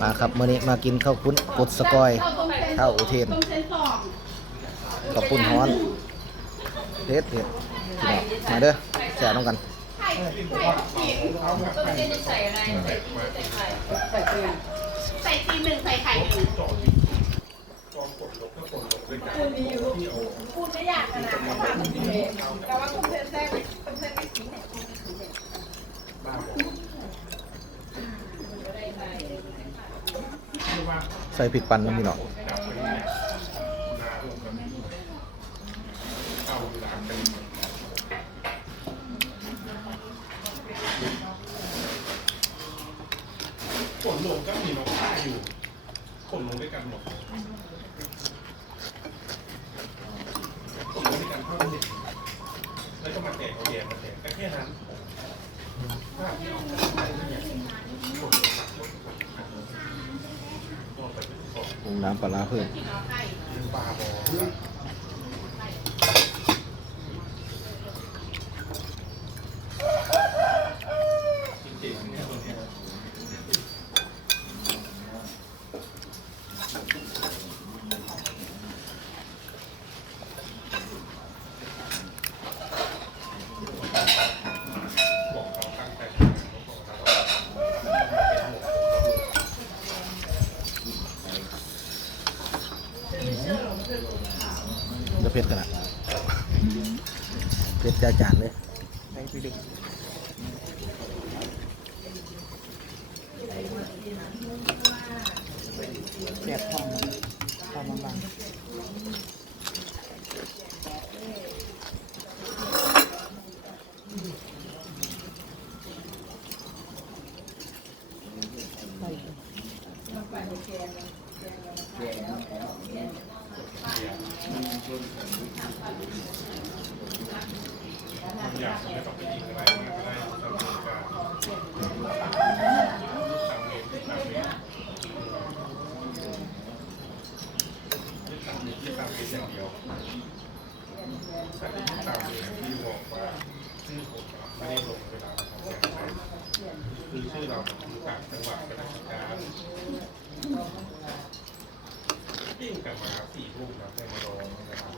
มาครับมื้อนี้มากินข้าวปุ้นกดสกอยข้าวอุเทนต้มเส้งข้าวปุ้นฮ้อนเผ็ดเผ็ดพี่น้อมาเด้อแซ่บน้ำกันไข่ไข่ขิงต้มเส้นจะใส่อะไรใส่พริกใส่ไข่ใส่ตีนหนึ่งใส่ไข่หนึ่งพูดไม่ยากขนาดนั้นค่ะแต่ว่าต้มเส้นแซ่บต้มเส้นไม่ขิงเนี่ย ใส่พริกปั่นน้ำพี่น้องขนลงก็มีน้องข้าอยู่ขนลงด้วยกันหมดขนลงด้วยกันเท่านั้นเองแล้วก็มาแจกเอาแยกมาแจกก็แค่นั้นภาพที่ออกมาได้เนี่ยขนลงผักขนลงผักขนลงผักก็ไปเป็นขอ งน้ำปลาร้าเพิ่ม ปลาบอจริงๆเนี่ยตัวเนี้ย บอกเขาตั้งใจทำงานเขาบอกเราเป็นหมด จะ เผ็ดขนาดเผ็ดจ้าจานเลยไปดูแสบท้องตามบาง อยากไม่ต้องไปยิงอะไรมากก็ได้ตามเหตุการตามเหตุตามเหตุตามเหตุที่ตามเหตุอย่างเดียวแต่ตามเหตุที่บอกว่าชื่อผมไม่ได้ลงเวลาทำงานคือชื่อเราคือต่างจังหวัดเป็นราชการ ยิ่กลับมาสี่ทุ่มแล้วแค่มารอนะครับ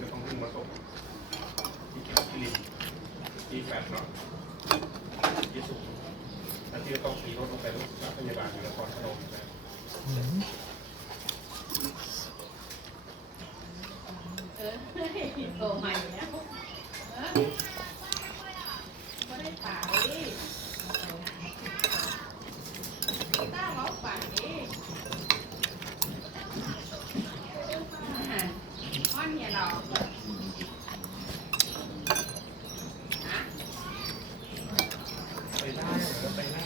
ก็ต้องรุ่งมาส่งที่เกี่ยวกับที่ลินที่แฟนเนาะที่สูงแล้วที่ต้องขี่รถลงไปรถพยาบาลอยู่นครพนมนะ เออโตใหม่เนี่ยเออไม่ได้ป่าดิต้าเขาป่าดิอ้อนเนี่ยเราฮะ ไปได้ไปได้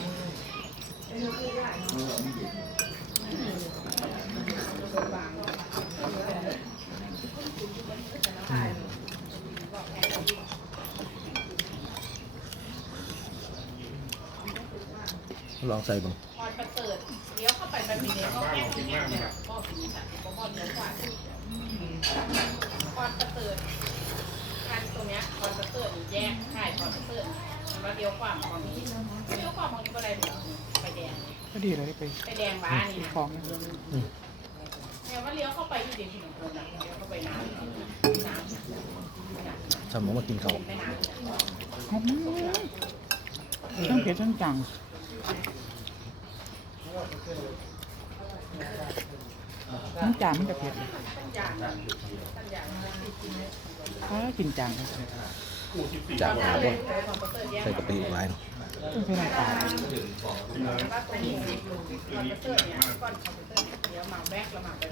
ลองใส่บ้างพอประเสริฐเลี้ยวเข้าไปแบบนี้เขาแก้ตรงเนี้ยเนี่ยพ่อผีสัตว์พ่อเลี้ยวขวาพอประเสริฐการตรงเนี้ยพอประเสริฐแยกใช่พอประเสริฐแล้วเลี้ยวขวามาตรงนี้เลี้ยวขวามาตรงนี้ก็ได้เหรอไฟแดงก็ดีเลยไปไฟแดงบ้านนี่นะของเนี่ยว่าเลี้ยวเข้าไปที่เดียวที่หนึ่งคนนะเลี้ยวเข้าไปน้ำน้ำทำหมูมากินข้าวไปน้ำหอมทั้งเผ็ดทั้งจัง ทั้งจางมันจะเผ็ดเลยตั้งอย่างตั้งอย่างถ้ากินจางจานหาบ้างพอประเสริฐแยกใส่กะปิอีกหลายเนาะต้องใช้น้ำตาลว่าตรงนี้พอประเสริฐเนี่ยก่อนพอประเสริฐเลี้ยวมาแบกแล้วมาไป